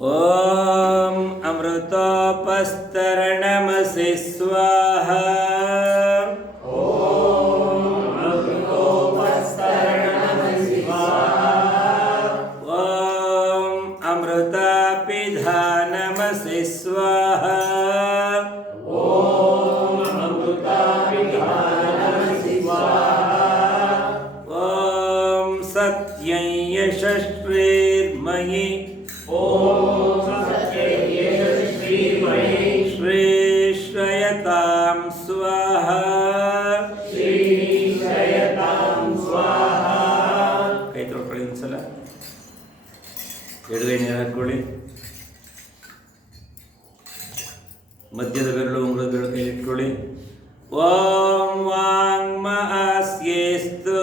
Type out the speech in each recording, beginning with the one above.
ಓಂ ಅಮೃತೋಪಸ್ತರಣಮಸಿ ಸ್ವಾಹ. ಓಂ ಅಮೃತೋಪಸ್ತರಣಮಸಿ ಸ್ವಾಹ. ಓಂ ಅಮೃತಾಪಿಧಾನಮಸಿ ಸ್ವಾಹ. ಓಂ ಅಮೃತಾಪಿಧಾನಮಸಿ ಸ್ವಾಹ. ಓಂ ಸತ್ಯಂ ಯಶಸ್ವಿರ್ಮಯಿ ಓಂ ಸತ್ಯಂ ಯಶಸ್ವಿರ್ಮಯಿ ಶ್ರೇಶ್ರಯತಾಂ ಸ್ವಾಹ. ಶ್ರೀಶ್ರಯತಾಂ ಸ್ವಾಹ. ಕೈ ತೊಳ್ಕೊಳ್ಳಿ ಒಂದ್ಸಲ. ಎಡಗೈ ನೀರು ಹಾಕ್ಕೊಳ್ಳಿ. ಮಧ್ಯದ ಬೆರಳು ಉಂಗುರದ ಬೆರಳು ಕೈಲಿ ಇಟ್ಕೊಳ್ಳಿ. ಓಂ ವಾಂಗ್ಮಹಾಸ್ಯೇಸ್ತು.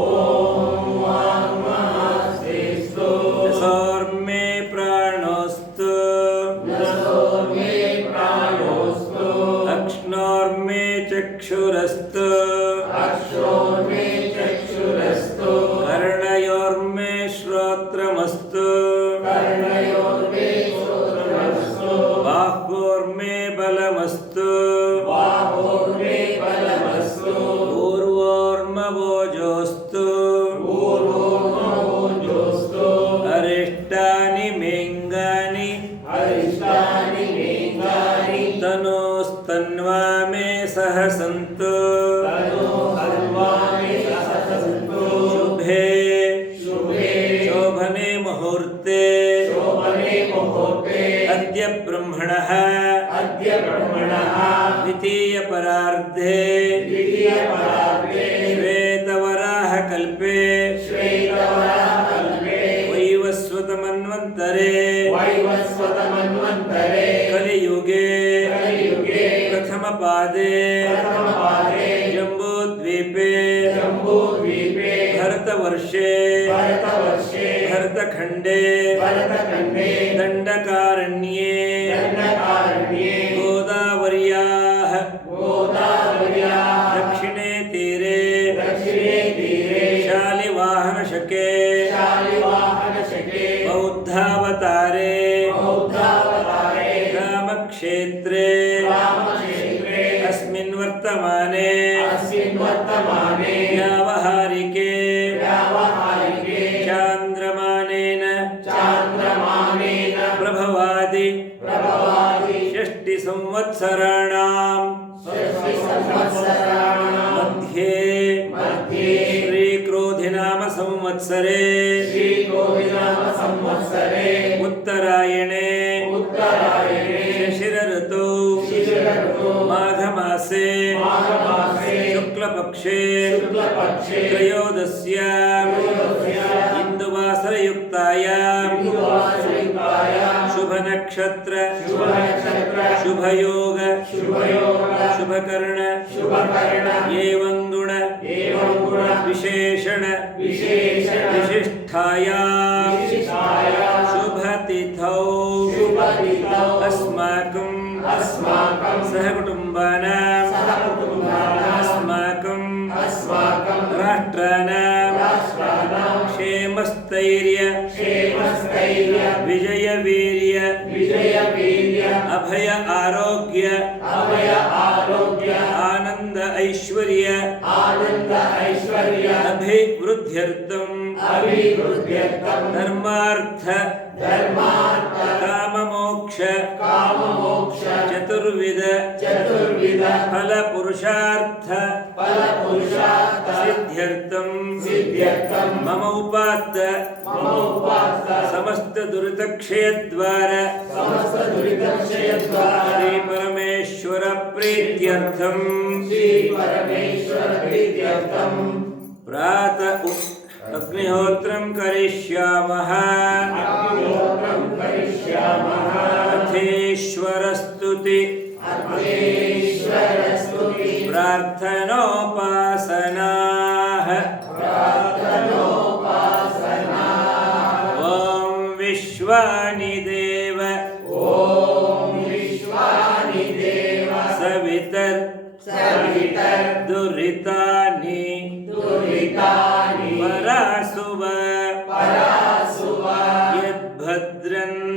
ಓಂ ವಾಂಗ್ಮಹಾಸ್ಯೇಸ್ತು. ಯಸೋರ್ಮೇ ಪ್ರಾಣೋಸ್ತು. ಯಸೋರ್ಮೇ ಪ್ರಾಣೋಸ್ತು. ಅಕ್ಷ್ಣೋರ್ಮೇ ಚಕ್ಷುರಸ್ತು. ಅಕ್ಷೋರ್ಮೇ ಚಕ್ಷುರಸ್ತು. ಕರ್ಣಯೋರ್ಮೇ ಶ್ರೋತ್ರಮಸ್ತು. ಕರ್ಣಯೋರ್ಮೇ ಶ್ರೋತ್ರಮಸ್ತು. ಬಾಹ್ವೋರ್ಮೇ ಬಲಮಸ್ತು. ಬಾಹೋರ್ಮೇ ಬಲಮಸ್ತು. ಪೂರ್ವೋರ್ಮವೋಜೋಸ್ತು. ಪೂರ್ವೋರ್ಮವೋಜೋಸ್ತು. ಅರಿಷ್ಟಾನಿ ಮೇಂಗಾನಿ ಅರಿಷ್ಟಾನಿ ಮೇಘಾನಿ. ತನೋಸ್ತನ್ವಾ ಮೇ ಸಹ ಸಂತು. ತನೋ ಹನ್ವಾಮಿ ಸಹಸಂತು. ಶುಭೇ ಶುಭೇ ಶೋಭನೆ ಮುಹೂರ್ತೆ ಶೋಭನೆ ಮುಹೂರ್ತೆ ಅದ್ಯ ಬ್ರಹ್ಮಣಃ ಅದ್ಯ ಬ್ರಹ್ಮಣಃ ದ್ವಿತೀಯ ಪರಾರ್ಧೆ ದ್ವಿತೀಯ ಪರಾರ್ಧೆ ಶ್ವೇತವರಾಹ ಕಲ್ಪೆ ಶ್ವೇತವರಾಹಕಲ್ಪೆ ವೈವಸ್ವತ ಮನ್ವಂತರೆ ವೈವಸ್ವತ ಮನ್ವಂತರೆ ಕಲಿಯುಗೆ ಕಲಿಯುಗೆ ಪ್ರಥಮ ಪಾದೆ ಪ್ರಥಮಪಾದೆ ಜಂಬೂದ್ವೀಪೆ ಜಂಬೂದ್ವೀಪೆ ಭರತವರ್ಷೆ ಭರತವರ್ಷೆ ಭರತಖಂಡೆ ಭರತಖಂಡೆ ದಂಡಕಾರಣ್ಯೇ ದಂಡಕಾರಣ್ಯೇ ಗೋದಾವರ್ಯಾಃ ಗೋದಾವರ್ಯಾಃ ದಕ್ಷಿಣೇ ತೀರೆ ದಕ್ಷಿಣೇ ತೀರೆ ಶಾಲಿವಾಹನಶಕೆ ಶಾಲಿವಾಹನಶಕೆ ಬೌದ್ಧಾವತಾರೆ ಬೌದ್ಧಾವತಾರೆ ರಾಮಕ್ಷೇತ್ರೆ ರಾಮಕ್ಷೇತ್ರೆ ಅಸ್ಮಿನ್ ವರ್ತಮಾನೆ ಅಸ್ಮಿನ್ ವರ್ತಮಾನೆ ವ್ಯಾವಹಾರಿಕೆ ವ್ಯಾವಹಾರಿಕೆ ಚಾಂದ್ರಮಾನೇನ ಚಾಂದ್ರಮಾನೇನ ಪ್ರಭವಾದಿ ಪ್ರಭವಾದಿ ಷಷ್ಟಿ ಸಂವತ್ಸರಾಣಾಂ ಷಷ್ಠಿ ಸಂವತ್ಸರಾಣಾಂ ಮಧ್ಯೆ ಮಧ್ಯೆ ಶ್ರೀಕ್ರೋಧಿನಾಮ ಸಂವತ್ಸರೆ ಶ್ರೀಗೋವಿನಾಮ ಸಂವತ್ಸರೆ ಉತ್ತರಾಯಣೆ ಉತ್ತರಾಯಣೆ ಶಿಶಿರ ಋತು ಶಿಶಿರಋತು ಮಾಘಮಾಸೆ ಮಾಘಮಾಸೆ ಶುಕ್ಲಪಕ್ಷೆ ಶುಕ್ಲಪಕ್ಷೆ ತ್ರಯೋದಶ್ಯಾಂ ತ್ರಯೋದಶ್ಯಾಂ ಇಂದುವಾಸರಯುಕ್ತಾಯಾಂ ಇಂದುವಾಸರಯುಕ್ತಾಯಾಂ ಶುಭನಕ್ಷತ್ರ ಶುಭನಕ್ಷತ್ರ ಶುಭಯೋಗ ಶುಭಯೋಗ ಶುಭಕರ್ಣ ಶುಭಕರ್ಣ ಏವಂ ಗುಣ ಏವಂ ಗುಣ ವಿಶೇಷಣ ವಿಶೇಷಣ ವಿಶಿಷ್ಟಾಯಾಂ ವಿಶಿಷ್ಟಾಯಾಂ ಶುಭತಿಥೌ ಶುಭತಿಥೌ ಅಸ್ಮಾಕಂ ಅಸ್ಮಾಕಂ ಸಹಕುಟುಂಬಾನಾಂ ಸಹಕುಟುಂಬಾನಾಂ ಅಸ್ಮಾಕಂ ರಾಷ್ಟ್ರಾನಾಂ ರಾಷ್ಟ್ರಾನಾಂ ಕ್ಷೇಮಸ್ಥೈರ್ಯ ಕ್ಷೇಮಸ್ಥೈರ್ಯ ವಿಜಯವೀರ್ಯ ವಿಜಯವೀರ್ಯ ಅಭಯ ಆರೋಗ್ಯ ಅಭಯ ಆರೋಗ್ಯ ಆನಂದ ಐಶ್ವರ್ಯ ಆನಂದ ಐಶ್ವರ್ಯ ಅಭಿವೃದ್ಧ್ಯರ್ಥಂ ಅಭಿವೃದ್ಧ್ಯರ್ಥಂ ಧರ್ಮಾರ್ಥ ಧರ್ಮಾರ್ಥ ಕಾಮಮೋಕ್ಷ ಕಾಮಮೋಕ್ಷ ಚತುರ್ವಿಧ ಚತುರ್ವಿಧ ಫಲ ಪುರುಷಾರ್ಥ ಫಲಪುರುಷಾರ್ಥ ಸಿದ್ಧ್ಯರ್ಥಂ ಸಿದ್ಧ್ಯರ್ಥಂ ಮಮ ಉಪಾತ್ತ ಮಮ ಉಪಾಸ್ತ ಸಮಸ್ತ ದುರಿತಕ್ಷಯದ್ವಾರ ಸಮಸ್ತ ದುರಿತಕ್ಷಯದ್ವಾರ ಶ್ರೀ ಪರಮೇಶ್ವರ ಪ್ರೀತ್ಯರ್ಥಂ ಶ್ರೀ ಪರಮೇಶ್ವರ ಪ್ರೀತ್ಯರ್ಥಂ ಪ್ರಾತ ಅಗ್ನಿಹೋತ್ರಂ ಕರಿಷ್ಯಾಮಃ ಅಗ್ನಿಹೋತ್ರಂ ಕರಿಷ್ಯಾಮಃ ಅಥೇಶ್ವರ ಸ್ತುತಿ ಅಗ್ನೇಶ್ವರ ಸ್ತುತಿ ಪ್ರಾರ್ಥನೋಪಾಸನಾಃ ಪ್ರಾರ್ಥನೋಪಾಸನಾ ಓಂ ವಿಶ್ವಾನಿ ದೇವ ಓಂ ವಿಶ್ವಾನಿ ದೇವ ಸವಿತರ್ ಸವಿತರ್ ದುರಿತಾನಿ ದುರಿತಾನಿ ಪರಾಸುವ ಪರಾಸುವ ಯದ್ಭದ್ರನ್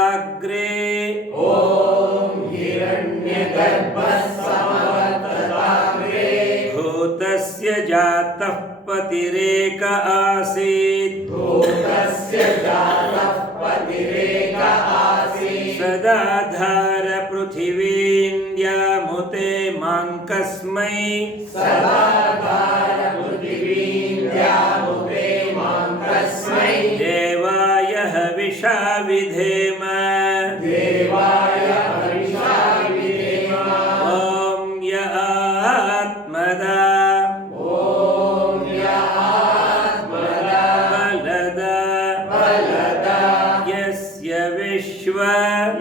समवर्तताग्रे ॐ हिरण्यगर्भः समवर्तताग्रे भूतस्य जातः पतिरेक आसीत् भूतस्य जातः पतिरेक आसीत् सदाधार पृथिवीन्द्यामुते माङ्कस्मै सदाधार पृथिवीं द्यामुते माङ्कस्मै देवाय हविषा विधेम देवाय हविषा विधेम ॐ य आत्मदा ॐ य आत्मदा बलदा बलदा यस्य विश्व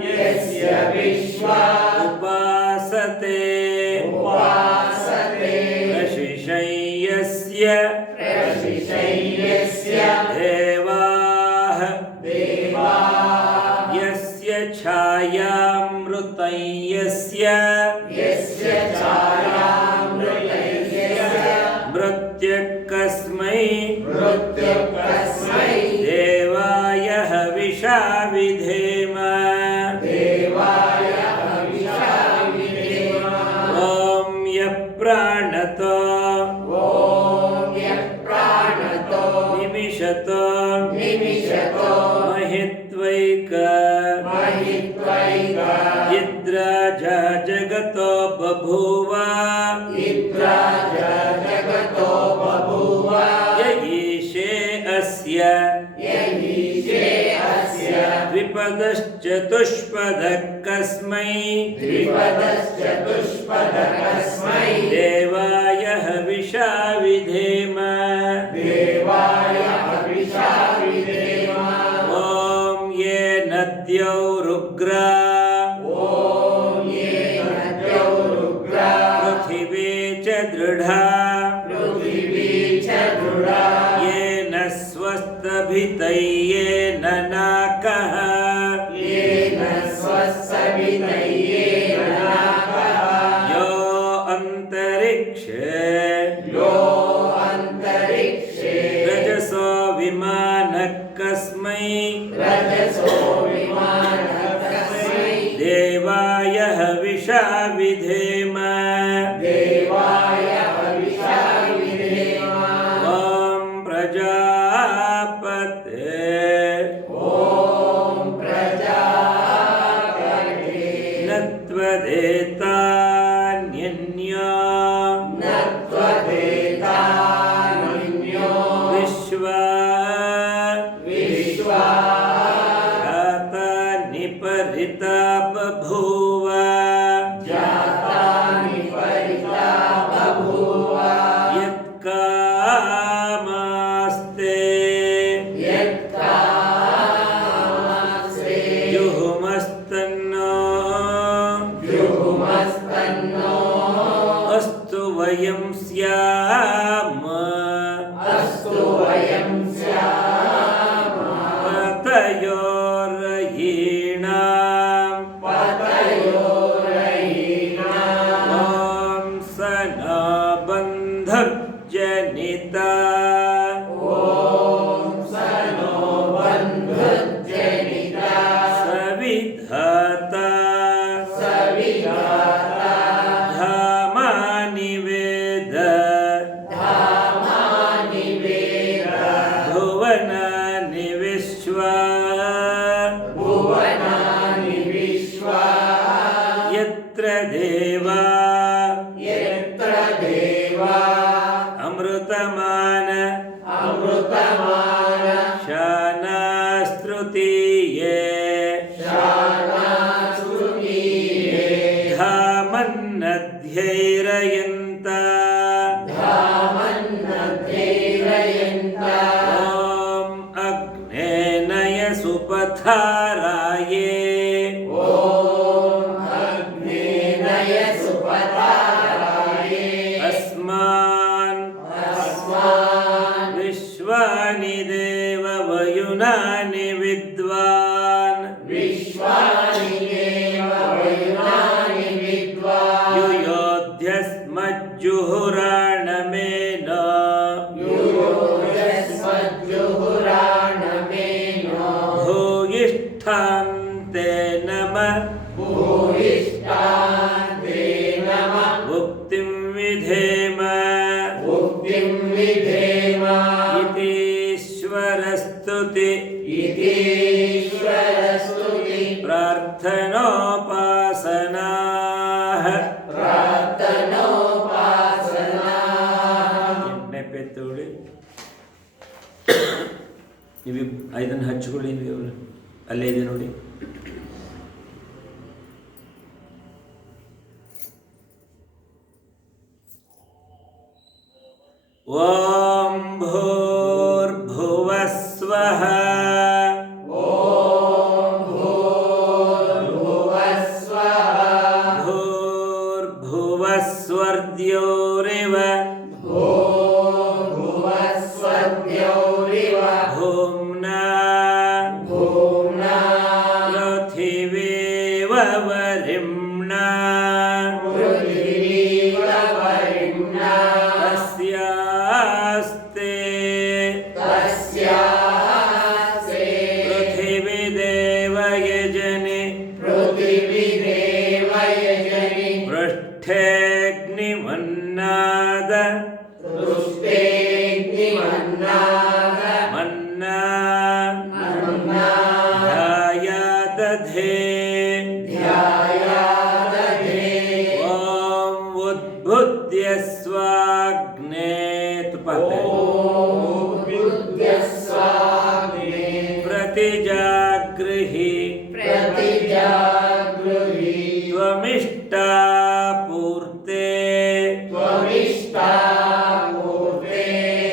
यस्य विश्वा उपासते उपासते प्रशिशय्यस्य प्रशिशय्यस्य देवाः देवा यस्य छायामृतं यस्य यस्य छायामृतयस्य मृत्युकस्मै मृत्युकस्मै देवाय हविषा विधेम देवाय हविषा विधेम ॐ यः प्राणतो ॐ यः प्राणतो निमिषतो निमिषतो महित्वैक महित्वैक इद्राजा जगतो बभूव इन्द्राज जगतो बभूव य ईशे अस्य यईशे अस्य द्विपदश्चतुष्पदः कस्मै द्विपदश्चतुष्पदकस्मै देवाय हविषा विधेम देवाय हविषा विधेम ॐ ये नद्यौ रुग्रा ॐ ये नद्यौ रुग्रा पृथिवी च दृढा पृथिवी च दृढा येन स्वस्तभितय्येन नाकः येन स्वस्सवितय्येन नाकः यो अन्तरिक्षे यो अन्तरिक्षे रजसो विमानः कस्मै रजसो विमानकस्मै देवाय हविषा विधेम देवाय हविषा विधेम ॐ प्रजापते ॐ प्रजापते न त्वदेतान्यन्यो न त्वदेतान्यो विश्वा विश्वा जातानि परिता बभूव जातानि परिता बभूव यत्कामास्ते यत्कामास्ते जुहुमस्तन्नो जुहुमस्तन्नो अस्तु वयं स्याम अस्तु वयं स्याम पतयोरयीणां पतयोरयीणाम् ॐ सना बन्धुर्जनिता ॐ सनो बन्धुर्जनिता सविधाता सविधाता धामानि वेद धामानि वेद भुवनानि विश्वा भुवनानि विश्वा यत्र देवा यत्र देवा अमृतमान अमृतमान शानास्तृतीये शानास्तुतीये ಭೂಯಿಷ್ಠಾಂತೆ ನಮಃ ಭೂಯಿಷ್ಠಾಂತೆ ನಮಃ ಮುಕ್ತಿಂ ವಿಧೇಮ ಮುಕ್ತಿಂ ವಿಧೇಮ ಇತೀಶ್ವರಸ್ತುತಿ ಇತೀಶ್ವರಸ್ತುತಿ ಪ್ರಾರ್ಥನೋಪಾಸನಾಃ ಪ್ರಾರ್ಥನೋಪಾಸನಾಃ ಎಂಟನೇ ಪೆತ್ತುಳಿ ನೀವು ಐದನ್ನು ಹಚ್ಕೊಳ್ಳಿ ನೀವು ಅಲ್ಲೇ ಇದೆ ನೋಡಿ. ಓಂ ಭೂರ್ಭುವಃ ಸ್ವಃ ಓಂ ಭೂರ್ಭುವಃ ಸ್ವಃ ಭೂರ್ಭುವಃ ಸ್ವರ್ದ್ಯೋರಿವ ಭೂರ್ಭುವಃ ಸ್ವರ್ದ್ಯೋರಿವ ಭೂಮ್ನಾ ಭೂಮ್ನಾ ಪೃಥಿವೀವ ವರಿಮ್ನಾ ಪೃಥಿವೀವ ವರಿಮ್ನಾ ತಸ್ಯಾಸ್ತೆ ತಸ್ಯಾಸ್ತೆ ಪೃಥಿವಿದೇವ ಯಜನಿ ಪೃಥಿವಿದೇವ ಯಜನಿ ಪೃಷ್ಠೇಗ್ನಿಮನ್ನಾದ ಪೃಷ್ಠೇಗ್ನಿಮನ್ನಾದ ಮನ್ನಾ ಮನ್ನಾ ಧ್ಯಾಯಾದಧೇ ಧ್ಯಾಯಾದಧೇ ಓಂ ಉದ್ಬುದ್ಧ್ಯ ಸ್ವಾಗ್ನೇ ಓಂ ಬುದ್ಧ್ಯಸ್ವಾಗ್ನೇ ಪ್ರತಿಜಾಗೃಹಿ ಪ್ರತಿಜಾಗೃಹಿ ತ್ವಮಿಷ್ಟಾಪೂರ್ತೆ. ತ್ವಮಿಷ್ಟಾಪೂರ್ತೆ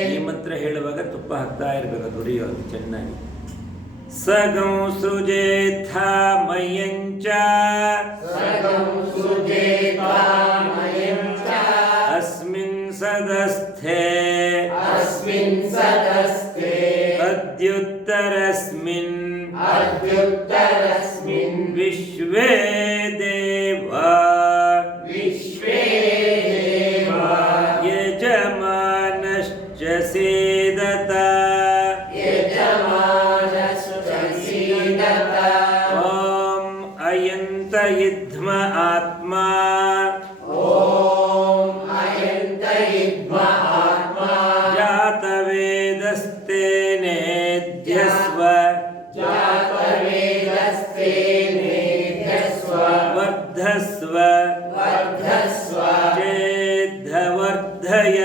ಈ ಮಂತ್ರ ಹೇಳುವಾಗ ತುಪ್ಪ ಹಾಕ್ತಾ ಇರಬೇಕು, ದುಡಿಯೋದು ಚೆನ್ನಾಗಿ. ಸಗಂ ಸೃಜೇಥ ಮಯಂಚ ಸಗಂ ಸುಜೇತಾಮಯಂ ಚ ಅಸ್ಮಿನ್ ಸದಸ್ಥೆ ಅಸ್ಮಿನ್ ಸದಸ್ತೆ ಅದ್ಯುತ್ತರಸ್ಮಿನ್ ಅದ್ಯುತ್ತರಸ್ಮಿನ್ ವಿಶ್ವೇ ದೇವಾ ವಿಶ್ವೇ ದೇವ ಯಜಮಾನಶ್ಚ ಸೇದತ ಯಜಮಾನಶ್ಚ ಸೀದತ ಓಂ ಅಯಂತ ಇದ್ಮ ಆತ್ಮಾ ಓಂ ಅಯಂತ ಇದ್ಮ ಆತ್ಮ ಜಾತವೇದಸ್ತೇನೇಧ್ಯಸ್ವ ಜಾತವೇದಸ್ತೆ ನೇಧ್ಯಸ್ವ ವರ್ಧಸ್ವ ವರ್ಧಸ್ವ ಚೇದ್ಧವರ್ಧಯ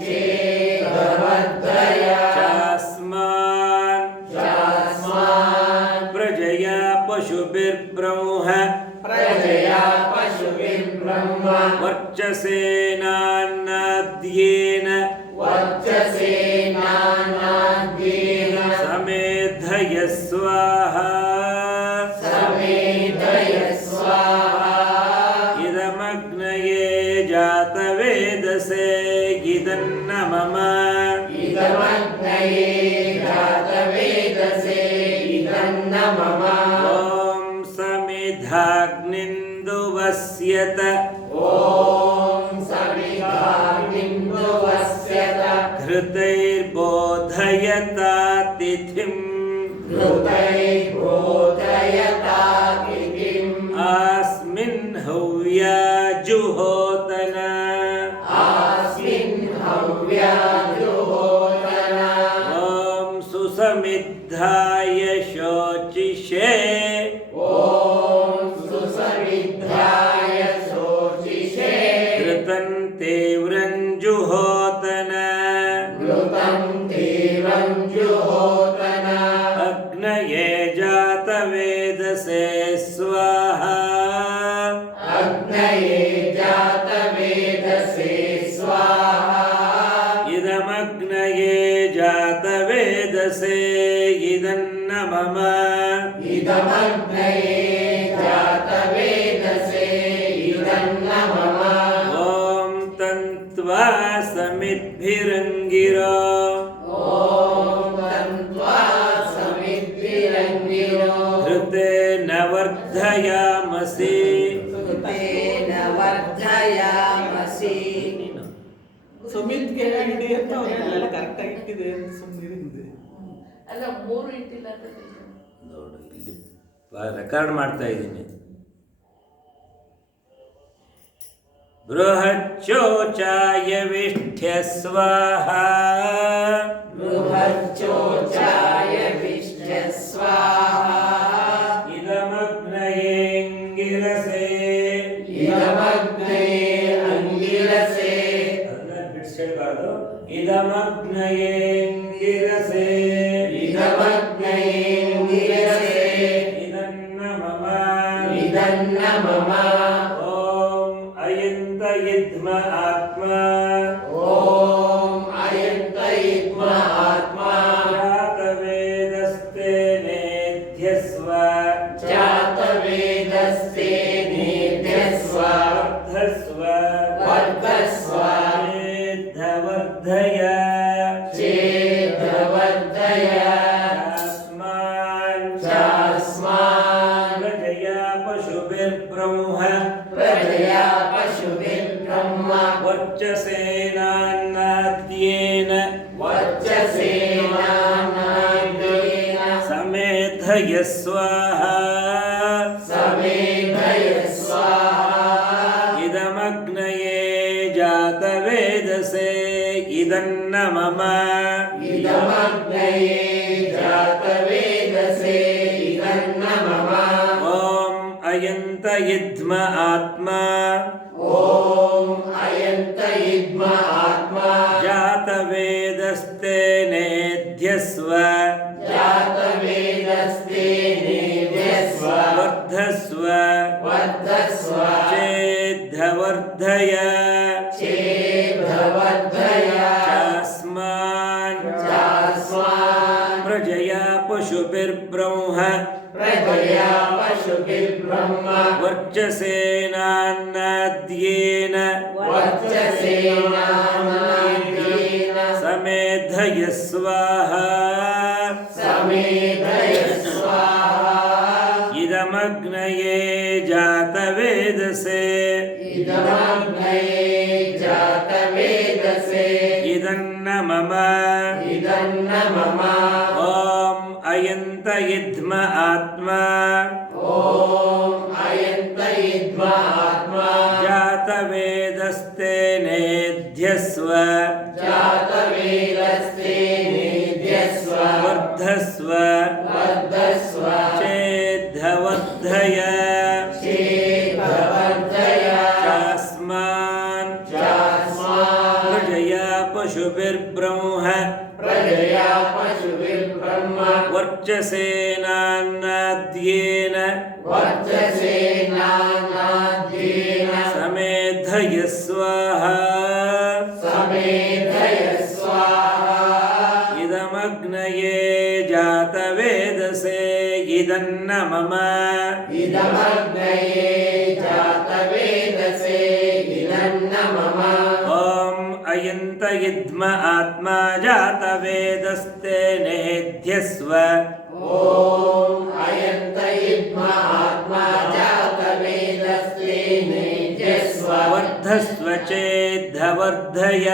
ಚೇದವರ್ಧಯ ಚಾಸ್ಮಾನ್ ಚಾಸ್ಮಾನ್ ಪ್ರಜಯಾ ಪಶುಭಿರ್ಬ್ರಹ್ಮ ಪ್ರಜಯಾ ಪಶುಭಿರ್ಬ್ರಹ್ಮ ವರ್ಚಸೇನಾನ್ನಾದ್ಯೇನ ವರ್ಚಸೇನಾನಾದ್ಯೇನ ಸಮೇಧಯ ಸ್ವಾಹ ಸಮೇಧಯ ಸ್ವಾಹಾ ಇದಮಗ್ನಯೇ ಜಾತವೇದಸೇ ಇದನ್ನ ಮಮ ಇದಮಗ್ನಯೇ ಜಾತವೇದಸೇ ಇದನ್ನ ಮಮ ಓಂ ಸಮಿಧಾಗ್ನಿಂದುವಸ್ಯತ ಓಂ ಸಮಿಧಾಗ್ನಿಂದುವಸ್ಯತ ಘೃತೈರ್ಬೋಧಯತಾ ತಿಥಿಂ ಋತೈ ಬೋಧಯತಾತಿಥಿಂ ಆಸ್ಮಿನ್ ಹವ್ಯಾ ಜುಹೋತನ ಆಸ್ಮಿನ್ ಹವ್ಯಾ ಜುಹೋತನ ಓಂ ಸುಸಮಿದ್ಧಾಯ ಶೋಚಿಷೇ ಓಂ ಸುಸಮಿದ್ಧಾಯ ಶೋಚಿಷೇ ಘೃತಂ ತೀವ್ರಂಜುಹೋತನ ಋತಂ ತೀವ್ರಂ ಜುಹೋತನ ಅಗ್ನಯೇ ಜಾತವೇದಸೇ ಸ್ವಾಹ ಅಗ್ನಯೇ ಜಾತವೇದಸೇ ಸ್ವಾಹಾ ಇದಮಗ್ನಯೇ ಜಾತವೇದಸೇ ಇದನ್ನ ಮಮ ಇದಮಗ್ನಯೇ ಜಾತವೇದಸೇ ಇದನ್ನ ಮಮ ಓಂ ತಂತ್ವಾ ಸಮಿದ್ಭಿರಂಗಿರೋ ಓಂ ತಂತ್ವಾ ಸಮಿದ್ಭಿರಂಗಿರೋ ಘೃತೇನ ವರ್ಧಯಾಮಸಿ. ಸುತೇನ ವರ್ಧಯಾಮಸಿ. ಸುಮಿತ್ಗೆ ಹಿಡಿ ಅಂತ ಅವರೆಲ್ಲ ಕರೆಕ್ಟಾಗಿ ಇಟ್ಟಿದೆ ಅಂತ ಸುಮ್ಮನೆ ಹಿಂದೆ ಅಲ್ಲ 3 ಇಟ್ಟಿಲ್ಲ ಅಂತ ನೋಡು ಇಲ್ಲಿ ರೆಕಾರ್ಡ್ ಮಾಡ್ತಾ ಇದ್ದೀನಿ. ಬೃಹಚ್ಚೋಚಾಯ ವಿಷ್ಠ್ಯ ಸ್ವಾಹಾ ಬೃಹಚ್ಚೋಚಾಯ ವಿಷ್ಠ್ಯ ಸ್ವಾಹಾ ಇದಮಗ್ನಯೇಂಗಿರಸೆ ಇದಮಗ್ನಯೇ ಅಂಗಿರಸೆ ಅದನ್ನ ಬಿಡಿಸ್ಕೊಳ್ಬಾರ್ದು. ಇದಮಗ್ನಯೇಂಗಿರಸೆ ಇದಮಗ್ನಯೇಂಗಿರಸೆ ಇದನ್ನ ಮಮ ಇದನ್ನ ಮಮ ಓಂ ಅಯಂತ ಇದ್ಮ ಆತ್ಮ ಓಂ ಅಯಂತ ಇದ್ಮ ಆತ್ಮ ಜಾತವೇದಸ್ತೆ ನೇಧ್ಯಸ್ವ ಜಾತವೇದಸ್ತೆ ನೇಧ್ಯಸ್ವ ವರ್ಧಸ್ವ ವರ್ಧಸ್ವ ಚೇದ್ಧವರ್ಧಯ ಚೇದವರ್ಧಯ ಚಾಸ್ಮಾನ್ ಚಾಸ್ಮಾನ್ ಪ್ರಜಯಾ ಪಶುಭಿರ್ಬ್ರಹ್ಮ ಪ್ರಜಯಾ ಪಶುಭಿರ್ಬ್ರಹ್ಮ ವರ್ಚಸೇನಾನ್ನಾದ್ಯೇನ ವರ್ಚಸೇನಾನಾದ್ಯೇನ ಸಮೇಧಯ ಸ್ವಾಹಾ ಸಮೇಧಯ ಸ್ವಾಹಾ ಇದಮಗ್ನಯೇ ಜಾತವೇದಸೆ ಇದನ್ನ ಮಮ ಇದಮಗ್ನಯೇ ಜಾತವೇದಸೆ ಇದನ್ನ ಮಮ ಓಂ ಅಯಂತ ಇದ್ಮ ಆತ್ಮ ಓಂ ಅಯಂತ ಇದ್ಮ ಆತ್ಮ ಜಾತವೇದಸ್ತೆ ನೇಧ್ಯಸ್ವ ಜಾತವೇದಸ್ತೆ ನೇಧ್ಯಸ್ವ ವರ್ಧಸ್ವ ವರ್ಧಸ್ವ ಚೇದ್ಧವರ್ಧಯ ಚೇದವರ್ಧಯ ಚಾಸ್ಮಾನ್ ಚಾಸ್ಮಾನ್ ಪ್ರಜಯಾ ಪಶುಭಿರ್ಬ್ರಹ್ಮ ಪ್ರಜಯಾ ಪಶುಭಿರ್ಬ್ರಹ್ಮ ವರ್ಚಸೇನಾನ್ನಾದ್ಯೇನ ವರ್ಚಸೇನಾನಾದ್ಯೇನ ಸಮೇಧಯ ಸ್ವಾಹಾ ಸಮೇಧಯ ಸ್ವಾಹಾ ಇದಮಗ್ನಯೇ ಜಾತವೇದಸೆ ಇದಮಗ್ನಯೇ ಜಾತವೇದಸೆ ಇದನ್ನ ಮಮ ಇದನ್ನ ಮಮ ಓಂ ಅಯಂತ ಇದ್ಮ ಆತ್ಮ ಓಂ ಅಯಂತ ಇದ್ಮ ಆತ್ಮ ಜಾತವೇದಸ್ತೆ ನೇಧ್ಯಸ್ವ ಜಾತವೇದಸ್ತೆ ನೇಧ್ಯಸ್ವ ವರ್ಧಸ್ವ ವರ್ಧಸ್ವ ಚೇದ್ಧವರ್ಧಯ ಚೇದವರ್ಧಯ ಚಾಸ್ಮಾನ್ ಚಾಸ್ಮಾನ್ ಪ್ರಜಯಾ ಪಶುಭಿರ್ಬ್ರಹ್ಮ ಪ್ರಜಯಾ ಪಶುಭಿರ್ಬ್ರಹ್ಮ ವರ್ಚಸೇನಾನ್ನಾದ್ಯೇನ ವರ್ಚಸೇನಾನಾದ್ಯೇನ ಸಮೇಧಯ ಸ್ವಾಹಾ ಸಮೇಧಯ ಸ್ವಾಹಾ ಇದಮಗ್ನಯೇ ಜಾತವೇದಸೆ ಇದನ್ನ ಮಮ ಇದಮಗ್ನಯೇ ಜಾತವೇದಸೆ ಇದನ್ನ ಮಮ ಓಂ ಅಯಂತ ಇದ್ಮ ಆತ್ಮ ಜಾತವೇದಸ್ತೆ ನೇಧ್ಯಸ್ವ ಓಂ ಅಯಂತ ಇದ್ಮ ಆತ್ಮ ಜಾತವೇದಸ್ತೆ ನೇಧ್ಯಸ್ವ ವರ್ಧಸ್ವ ಚೇದ್ಧವರ್ಧಯ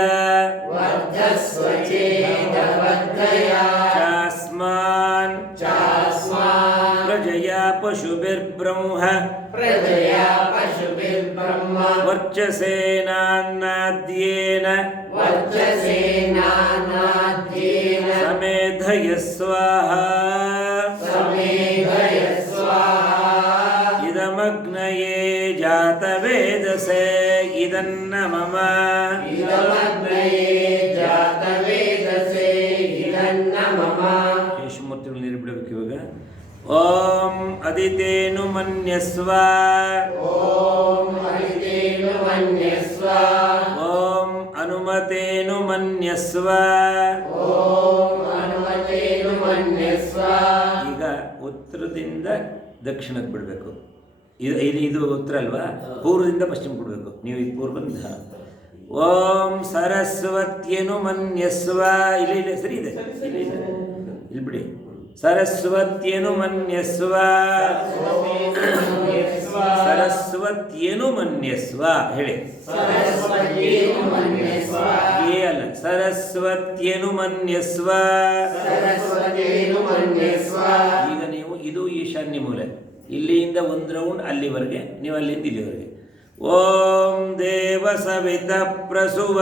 ವರ್ಧಸ್ವ ಚೇದವರ್ಧಯ ಚಾಸ್ಮಾನ್ ಚಾಸ್ಮಾನ್ ಪ್ರಜಯಾ ಪಶುಭಿರ್ಬ್ರಹ್ಮ ಪ್ರಜಯಾ ಪಶುಭಿರ್ಬ್ರಹ್ಮ ವರ್ಚಸೇನಾನ್ನಾದ್ಯೇನ ವರ್ಚಸೇನಾನಾದ್ಯೇನ ಸಮೇಧಯ ಸ್ವಾಹಾ ಸಮೇಧಯ ಸ್ವಾಹಾ ಇದಮಗ್ನಯೇ ಜಾತವೇದಸೆ ಇದನ್ನ ಮಮ ಇದಮಗ್ನಯೇ ಜಾತವೇದಸೆ ಇದನ್ನ ಮಮ ಯೇಶುಮೂರ್ತಿಗಳು ನೀರು ಬಿಡಬೇಕು ಇವಾಗ. ಓಂ ಅದಿತೇನು ಮನ್ಯಸ್ವ ಓಂ ಹರಿತೇನು ಮನ್ಯಸ್ವ ಓಂ ಅನುಮತೇನು ಮನ್ಯಸ್ವ ಓಂ ಹನುಮತೇನು ಮನ್ಯಸ್ವ ಈಗ ಉತ್ತರದಿಂದ ದಕ್ಷಿಣಕ್ಕೆ ಬಿಡಬೇಕು. ಇದು ಉತ್ತರ ಅಲ್ವಾ, ಪೂರ್ವದಿಂದ ಪಶ್ಚಿಮ ಕೊಡಬೇಕು. ನೀವು ಇದು ಪೂರ್ವದಿಂದ. ಓಂ ಸರಸ್ವತ್ಯನು ಮನ್ಯಸ್ವ. ಇಲ್ಲ ಸರಿ ಇದೆ, ಇಲ್ಲಿ ಬಿಡಿ. ಸರಸ್ವತ್ಯನು ಮನ್ಯಸ್ವ ಸರಸ್ವತ್ಯನು ಮನ್ಯಸ್ವ ಹೇಳಿ. ಸರಸ್ವತಿಯೇನು ಮನ್ಯಸ್ವ ಏ ಅಲ್ಲ, ಸರಸ್ವತ್ಯನು ಮನ್ಯಸ್ವ. ಸರಸ್ವತಿಯೇನು ಮನ್ಯಸ್ವ ಈಗ ನೀವು ಇದು ಈಶಾನ್ಯ ಮೂಲೆ, ಇಲ್ಲಿಂದ ಒಂದು ರೌಂಡ್ ಅಲ್ಲಿವರೆಗೆ, ನೀವು ಅಲ್ಲಿಂದ ಇಲ್ಲಿವರೆಗೆ. ಓಂ ದೇವ ಸವಿತ ಪ್ರಸುವ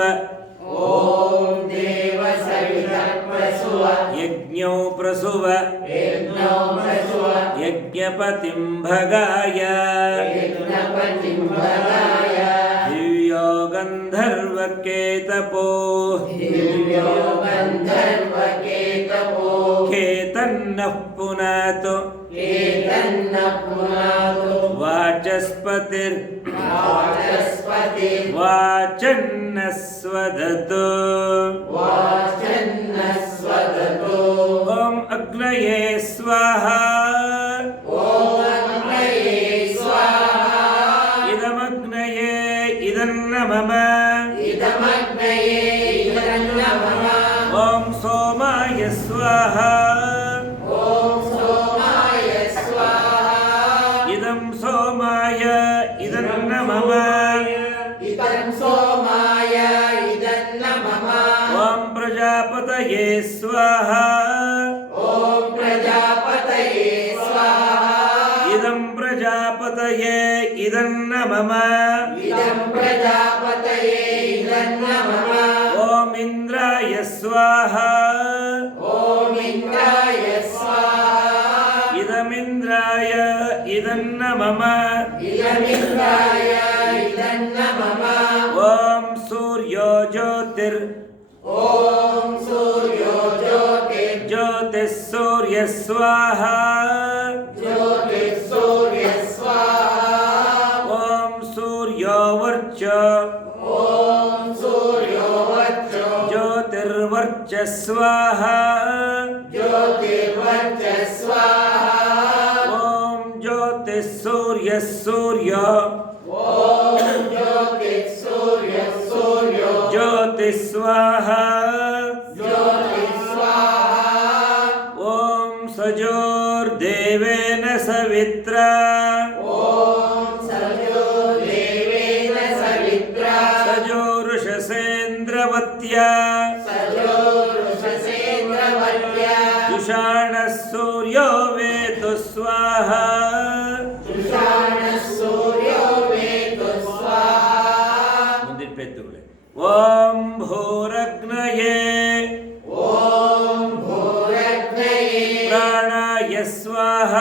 ಓಂ ದೇವ ಸವಿತ ಪ್ರಸುವ ಯಜ್ಞೌ ಪ್ರಸುವ ಯಜ್ಞೋ ಪ್ರಸುವ ಯಜ್ಞಪತಿಂ ಭಗಾಯ ಯಜ್ಞಪತಿಂ ಭಗಾಯ ದಿವ್ಯೋ ಗಂಧರ್ವಕೇತಪೋ ದಿವ್ಯೋ ಗಂಧರ್ವಕೇತಪೋ ಕೇತನ್ನಃ ಪುನಾತು ಕೇತನ್ನ ಪುನಾತು ವಾಚಸ್ಪತಿರ್ ವಾಚಸ್ಪತಿ ವಾಚನ್ನ ಸ್ವದತು ವಾಚನ್ನ ಸ್ವದತು ಓಂ ಅಗ್ನಯೇ ಸ್ವಾಹ ಓಂ ಅಗ್ನಯೇ ಸ್ವಾಹ ಇದಮಗ್ನಯೇ ಇದನ್ನ ಮಮ ಇದಮಗ್ನಯೇ ಇದನ್ನ ಮಮ ಓಂ ಸೋಮಾಯ ಸ್ವಾಹ ಓಂ ಸೋಮಾಯ ಸ್ವಾಹ ಇದಂ ಸೋಮಾಯ ಇದನ್ನ ಮಮ ಇದಂ ಸೋಮಾಯ ಇದನ್ನ ಮಮ ಓಂ ಪ್ರಜಾಪತಯೇ ಸ್ವಾಹ ಓಂ ಪ್ರಜಾಪತಯೇ ಸ್ವಾಹ ಇದಂ ಪ್ರಜಾಪತಯೇ ಇದನ್ನ ಮಮ ಇದಂ ಪ್ರಜಾಪತಯೇ ಇದನ್ನ ಮಮ ಓಂ ಇಂದ್ರಾಯ ಸ್ವಾಹ ಓಂ ಇಂದ್ರಾಯ ಸ್ವಾಹ ಇದಮಿಂದ್ರಾಯ ಇದನ್ನ ಮಮ ಇದಮಿಂದ್ರಾಯ ಇದನ್ನ ಮಮ ಓಂ ಸೂರ್ಯೋ ಜ್ಯೋತಿರ್ ಓಂ ಸೂರ್ಯೋ ಜ್ಯೋತಿರ್ ಜ್ಯೋತಿಃ ಸೂರ್ಯ ಸ್ವಾಹ ಜ್ಯೋತಿರ್ ಸೂರ್ಯ ಸ್ವಾಹ ಓಂ ಸೂರ್ಯೋ ವರ್ಚ ಓಂ ಸೂರ್ಯೋ ವಚೋ ಜ್ಯೋತಿರ್ವರ್ಚ ಸ್ವಾಹ ಜ್ಯೋತಿರ್ವಚ ಸ್ವಾಹ ಓಂ ಜ್ಯೋತಿಃ ಸೂರ್ಯ ಸೂರ್ಯ ಓಂ ಜ್ಯೋತಿರ್ ಸೂರ್ಯ ಸೂರ್ಯೋ ಜ್ಯೋತಿಃ ಸ್ವಾಹ ಜ್ಯೋತಿರ್ ಸ್ವಾಹ ಓಂ ಸಜೋರ್ದೇವೇನ ಸವಿತ್ರ ಓಂ ಸಜೋ ದೇವೇನ ಸವಿತ್ರ ಸಜೋರುಷಸೇಂದ್ರವತ್ಯ ಸಜೋ ಋಷಸೇಂದ್ರವರ್ಯ ದುಷಾಣಃ ಸೂರ್ಯೋ ವೇತು ಸ್ವಾಹ ತುಷಾಣ ಸೂರ್ಯೋ ವೇತು ಸ್ವಾಹ ಮುಂದಿನ ಪೆತ್ತುಗಳೇ. ಓಂ ಭೂರಗ್ನಯೇ ಓಂ ಭೂರಗ್ನಯೇ ಪ್ರಾಣಾಯ ಸ್ವಾಹ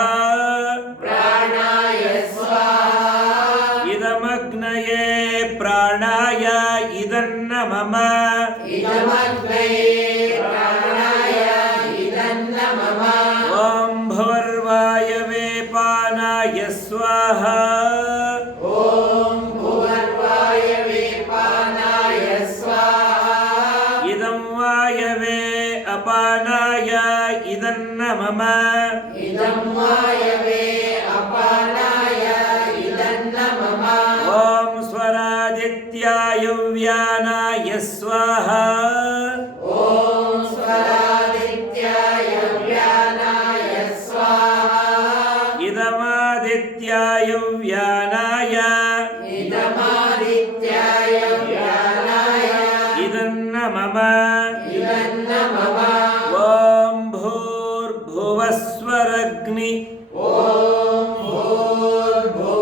ಪ್ರಾಣಾಯ ಸ್ವಾಹ ಇದಮಗ್ನಯೇ ಪ್ರಾಣಾಯ ಇದನ್ನ ಮಮ ಇದಮಗ್ನಯೇ ಪ್ರಾಣಾಯ ಇದನ್ನ ಮಮ ಓಂ ಭುವರ್ವಾಯವೇ ಪಾನಾಯ ಸ್ವಾಹ ಓಂ ಭುವರ್ವಾಯವೇ ಪಾನಾಯ ಸ್ವಾಹ ಇದಂ ವಾಯವೇ ಅಪಾನಾಯ ಇದನ್ನ ಮಮ ಇದಂ ವಾಯವೇ ಅಪಾನಾಯ ಇದನ್ನ ಮಮ ಓಂ ಸ್ವರಾದಿತ್ಯಾಯ ವ್ಯಾನಾಯ ಸ್ವಾಹ ಓಂ ಸ್ವರಾದಿತ್ಯಾಯ ವ್ಯಾನಾಯ ಸ್ವಾಹ ಇದಮಾದಿತ್ಯಾಯ ವ್ಯಾನಾಯ ಇದಮಾದಿತ್ಯಾಯ ವ್ಯಾನಾಯ ಇದನ್ನ ಮಮ ಇದನ್ನ ಮಮ ಓಂ ಭೂರ್ಭುವಸ್ವರಗ್ನಿ ಓಂ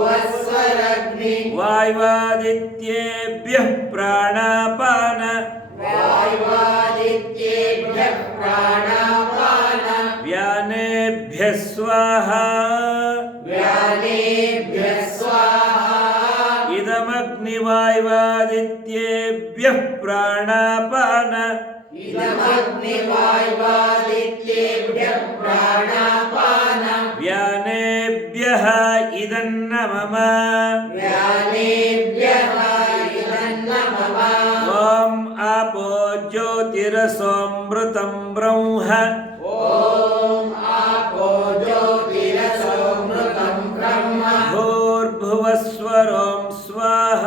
ಭೂರ್ಭುವಸ್ವರಗ್ನಿ ವಾಯುವಾದಿತ್ಯೇಭ್ಯಃ ಪ್ರಾಣಾಪಾನ ವಾಯುವಾದಿತ್ಯೇಭ್ಯಃ ಪ್ರಾಣಾಪಾನ ವ್ಯಾನೇಭ್ಯಃ ಸ್ವಾಹ ವ್ಯಾನೇಭ್ಯಃ ಸ್ವಾಹ ಇದಮಗ್ನಿವಾಯುವಾದಿತ್ಯೇಭ್ಯಃ ಪ್ರಾಣಾಪಾನ ಇದಮಗ್ನಿವಾಯುವಾದಿತ್ಯೇಭ್ಯಃ ಪ್ರಾಣಾಪಾನ ವ್ಯಾನೇಭ್ಯಃ ಇದನ್ನ ಮಮ ವ್ಯಾನೇಭ್ಯಃ ಇದನ್ನ ಮಮ ಓಂ ಆಪೋ ಜ್ಯೋತಿರಸೋಮೃತಂ ಬ್ರಹ್ಮ ಓಂ ಆಪೋ ಜ್ಯೋತಿರಸೋಮೃತಂ ಬ್ರಹ್ಮ ಭೂರ್ಭುವಸ್ವರೋಂ ಸ್ವಾಹ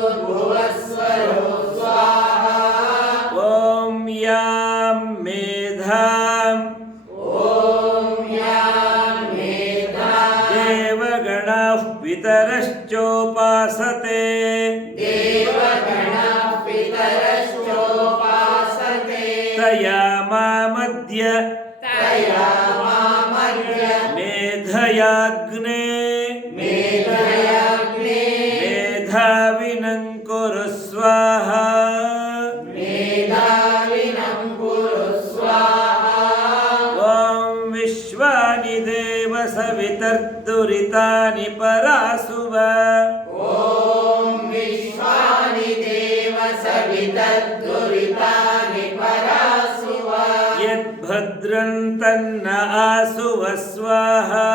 ಭೂರ್ಭುವಸ್ವರೋ ಸ್ವಾಹ ಓಂ ಯಾಂ ಮೇಧಾಂ ಓಂ ಯಾಂ ಮೇಧಾ ದೇವಗಣಃ ಪಿತರಶ್ಚೋಪಾಸತೆ ದೇವಗಣಃ ಪಿತರಶ್ಚೋಪಾಸತೆ ತಯಾ ಮಾಮದ್ಯ ತಯಾ ಮಾಮದ್ಯ ಮೇಧಾಂ ಮೇಧಯಾಗ್ನೇ ಮೇಧಯಾಗ್ನೇ ಮೇಧಾವಿನಂ ಕುರು ಸ್ವಾಹಾ ಮೇಧಾವಿನಂ ಕುರು ಸ್ವಾಹಾ ಓಂ ವಿಶ್ವಾನಿ ದೇವ ಸವಿತರ್ದುರಿತಾನಿ ಪರಾಸುವ ಓಂ ವಿಶ್ವಾನಿ ದೇವ ಸವಿತರ್ದುರಿತಾನಿ ಪರಾಸುವ ಯದ್ಭದ್ರಂ ತನ್ನ ಆಸುವ ಸ್ವಾಹಾ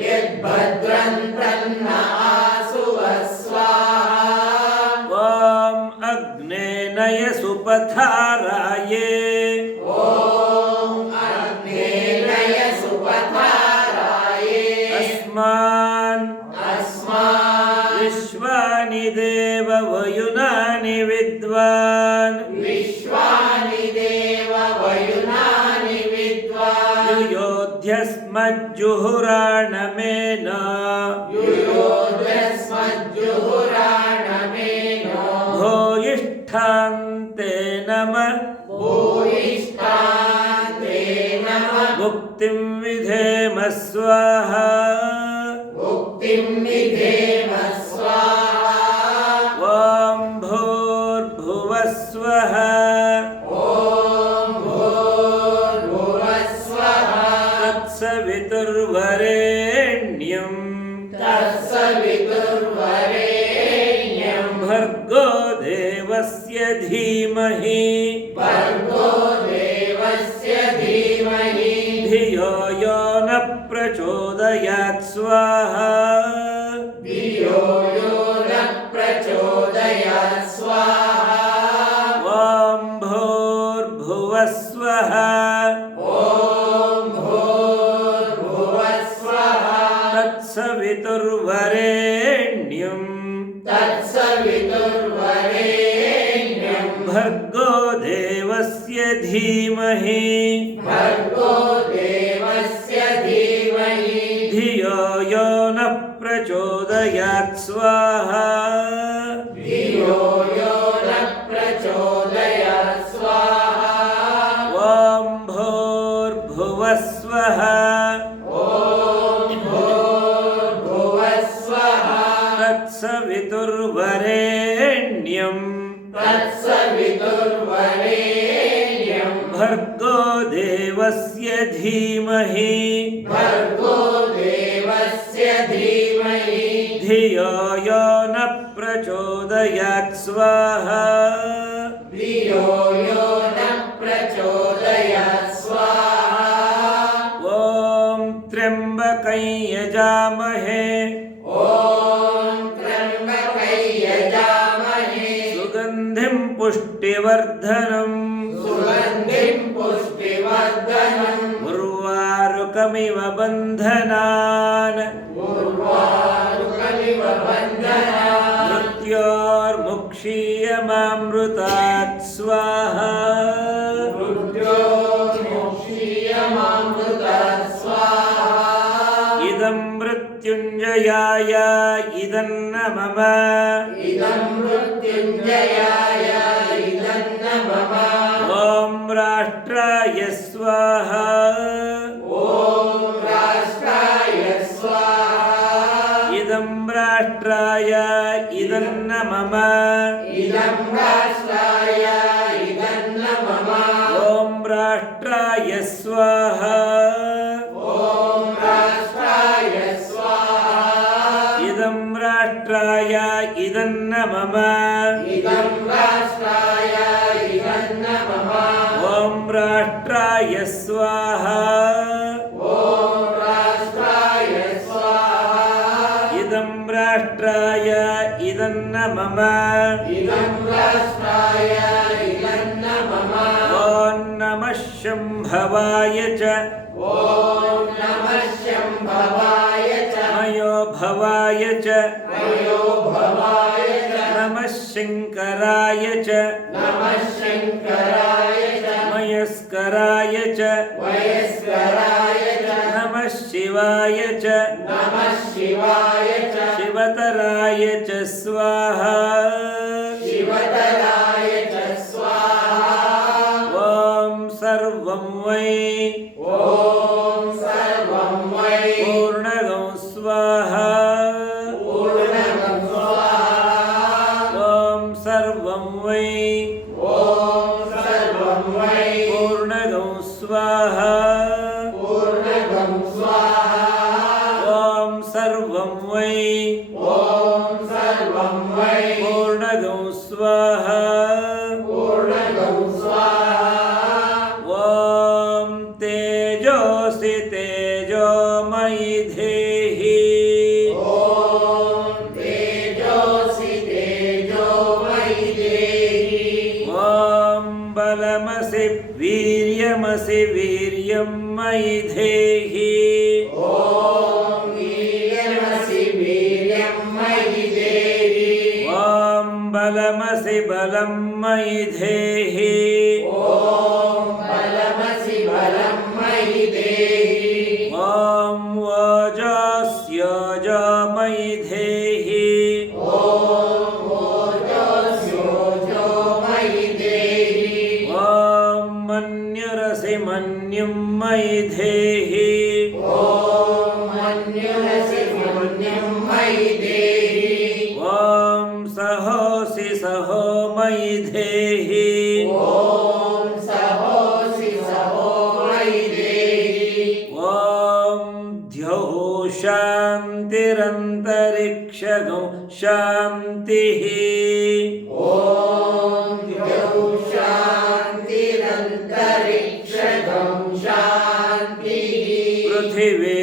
ಯದ್ಭದ್ರಂ ತನ್ನ ಆಸುವ ಸ್ವಾಹಾ ಓಂ ಅಗ್ನೇ ನಯ ಸುಪಥಾರಾಯೇ ಓಂ ಅಗ್ನೇನಯ ಸುಪಥಾರಾಯೇ ಅಸ್ಮಾನ್ ಅಸ್ಮಾನ್ ವಿಶ್ವಾನಿ ದೇವ ವಯುನಾನಿ ವಿದ್ವಾನ್ ವಿಶ್ವಾನಿ ದೇವ ವಯುನಾನಿ ವಿದ್ವಾನ್ ಯುಯೋಧ್ಯಸ್ಮಜ್ಜುಹುರಾಣಮೇನ ಯುಯೋಧಸ್ಮಜ್ಜುಹುರಾಣಮೇನೋ ಭೂಯಿಷ್ಠಾಂತೆ ನಮ ಭೂಯಿಷ್ಠಾಂತೆ ನಮಃ ಮುಕ್ತಿಂ ವಿಧೇಮ ಸ್ವಾಹಾ ಮುಕ್ತಿಂ ವಿಧೇಮ ಸ್ವಾಹಾ ಓಂ ಭೂರ್ಭುವಃ ಸ್ವಃ ಓಂ ಭೂರ್ಭುವಃ ಸ್ವಃ ತತ್ಸವಿತುರ್ವರೆಣ್ಯಂ ತತ್ಸವಿತುರ್ವರೆಣ್ಯಂ ಭರ್ಗೋ ದೇವಸ್ಯ ಧೀಮಹಿ ಭರ್ಗೋ ದೇವಸ್ಯ ಧೀಮಹಿ ಧಿಯೋ ಯೋ ನ ಪ್ರಚೋದಯಾತ್ ಸ್ವಾಹಾ ಧಿಯೋ ಯೋ ನ ಪ್ರಚೋದಯಾತ್ ಸ್ವಾಹಾ ಓಂ ಭೂರ್ಭುವಃ ಸ್ವಃ ಓಂ ಭೂರ್ಭುವಃ ಸ್ವಃ ತತ್ಸವಿತುರ್ವರೆಣ್ಯಂ ತತ್ಸವಿತುರ್ವರೆಣ್ಯಂ ಭರ್ಗೋ ದೇವಸ್ಯ ಧೀಮಹಿ ಭರ್ಗೋ ದೇವಸ್ಯ ಧೀಮಹಿ ಧಿಯೋ ಯೋ ನ ಪ್ರಚೋದಯಾತ್ ಸ್ವಾಹಾ ಧಿಯೋ ಯೋ ನ ಪ್ರಚೋದಯಾತ್ ಸ್ವಾಹಾ ಓಂ ಭೂರ್ಭುವಃ ಸ್ವಃ ಓಂ ಭೂರ್ಭುವಃ ಸ್ವಃ ತತ್ಸವಿತುರ್ವರೆಣ್ಯಂ ತತ್ಸವಿತುರ್ವರೆಣ್ಯಂ ಭರ್ಗೋ ದೇವಸ್ಯ ಧೀಮಹಿ ಭರ್ಗೋ ದೇವಸ್ಯ ಧೀಮಹಿ ಧಿಯೋ ಯೋ ನ ಪ್ರಚೋದಯಾತ್ ಸ್ವಾಹಾ ಧಿಯೋ ಯೋ ನ ಪ್ರಚೋದಯಾತ್ ಸ್ವಾಹಾ ಓಂ ತ್ರ್ಯಂಬಕಂ ಯಜಾಮಹೇ ಓಂ ತ್ರ್ಯಂಬಕೈ ಯಜಾಮಹೇ ಸುಗಂಧಿಂ ಪುಷ್ಟಿವರ್ಧನಂ ಸುಗಂಧಿಂ ಪುಷ್ಟಿವರ್ಧನಂ ಉರ್ವಾರುಕಮಿವ ಬಂಧನಾನ್ ಉರ್ವಾರುಕಮಿವ ಬಂಧನಾನ್ ಮೃತ್ಯೋರ್ಮುಕ್ಷೀಯಮಾಮೃತಾತ್ ಸ್ವಾಹಾ ಮೃತ್ಯೋರ್ಮುಕ್ಷೀಯಮಾಮೃತಾತ್ ಸ್ವಾಹಾ ಇದಂ ಮೃತ್ಯುಂಜಯಾಯ ಇದನ್ನ ಮಮ ಇದಂ ಮೃತ್ಯುಂಜಯಾಯ ಇದನ್ನ ಮಮ ಓಂ ರಾಷ್ಟ್ರಾಯ ಸ್ವಾಹಾ ಓಂ ರಾಷ್ಟ್ರಾಯ ಸ್ವಾಹಾ ಇದಂ ರಾಷ್ಟ್ರಾಯ ಇದನ್ನ ಮಮ ಇದಂ ರಾಷ್ಟ್ರಾಯ ಇದನ್ನ ಮಮ ಓಂ ರಾಷ್ಟ್ರಾಯ ಸ್ವಾಹಾ ಓಂ ರಾಷ್ಟ್ರಾಯ ಸ್ವಾಹಾ ಇದಂ ರಾಷ್ಟ್ರಾಯ ಇದನ್ನ ಮಮ ಇದಂ ರಾಷ್ಟ್ರಾಯ ಇದನ್ನ ಮಮ ಓಂ ರಾಷ್ಟ್ರಾಯ ಸ್ವಾಹಾ ಓಂ ರಾಷ್ಟ್ರಾಯ ಸ್ವಾಹಾ ಇದಂ ರಾಷ್ಟ್ರಾಯ ಇದನ್ನ ಮಮ ಇದಂ ರಾಷ್ಟ್ರಾಯ ಇದನ್ನ ಮಮ ಓಂ ನಮಃ ಶಂಭವಾಯ ಚ ಓಂ ನಮಃ ಶಂಭವಾಯ ಚ ಮಯೋ ಭವಾಯ ಚ ಮಯೋ ಭವಾಯ ಚ ನಮಃ ಶಂಕರಾಯ ಚ ನಮಃ ಶಂಕರಾಯ ಚ ಮಯಸ್ಕರಾಯ ಚ ವಯಸ್ಕರಾಯ ಚ ನಮಃ ಶಿವಾಯ ಚ ನಮಃ ಶಿವಾಯ ಚ ಶಿವತರಾಯ ಚ ಸ್ವಾಹಾ ಶಿವತರಾಯ ಚ ಸ್ವಾಹಾ ಓಂ ಸರ್ವಂ ವೈ ಓಂ ಸರ್ವಂ ವೈ सर्वं वै ॐ सर्वं वै पूर्णगं स्वाहा पूर्णगं स्वाहा ॐ तेजोऽसि तेजोमयि धेहि ॐ तेजोऽसि तेजोमयि देहि ॐ बलमसि वीर्यमसि वीर्यं मयि धेहि ॐ वीर्यमसि वीर्यं मयि देहि ॐ बलमसि बलं मयि धेहि ॐ बलमसि बलं मयि देहि ॐ ओजस्योजो मयि धेहि ॐ ओजस्योजो मयि देहि ॐ मन्युरसि मन्युं मयि धेहि ॐ मन्युरसि मन्युं मयि देहि ॐ सहोऽसि सहो मयि धेहि ॐ सहोऽसि सहो मयि देहि ॐ द्यौः शान्तिरन्तरिक्षगं शान्तिः ॐ द्यौः शान्तिरन्तरिक्षगं शान्तिः पृथिवी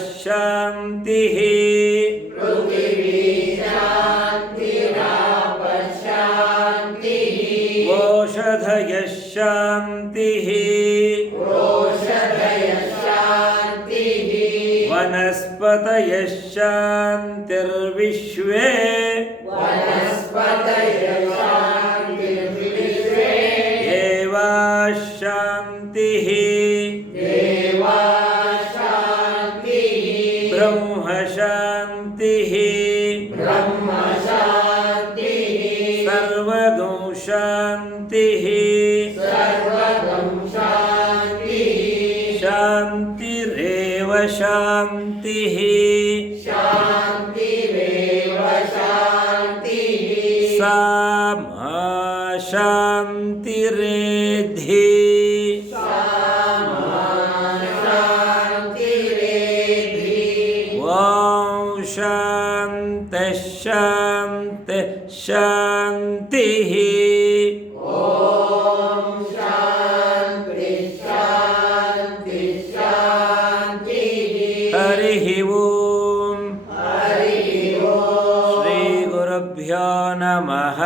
शान्तिरापश्शान्तिः पृथिवी शान्तिरापशान्तिः ओषधयः शान्तिः ओषधयः शान्तिः वनस्पतयः शान्तिर्विश्वे वनस्पतयः शान्तिर्विश्वे देवाः शान्तिः देवा शान्तिः ब्रह्म शान्तिः ब्रह्म शान्तिः सर्वगं शान्तिः सर्वगं शान्तिः शान्तिरेव शान्तिः शान्तिरेव शान्तिः सा मा शान्तिरेद्धि शान्तिरेधि ॐ शान्तः शान्तः शान्तिः ॐ शान्ति शान्ति शान्तिः हरिः ॐ हरिः ॐ श्रीगुरुभ्यो नमः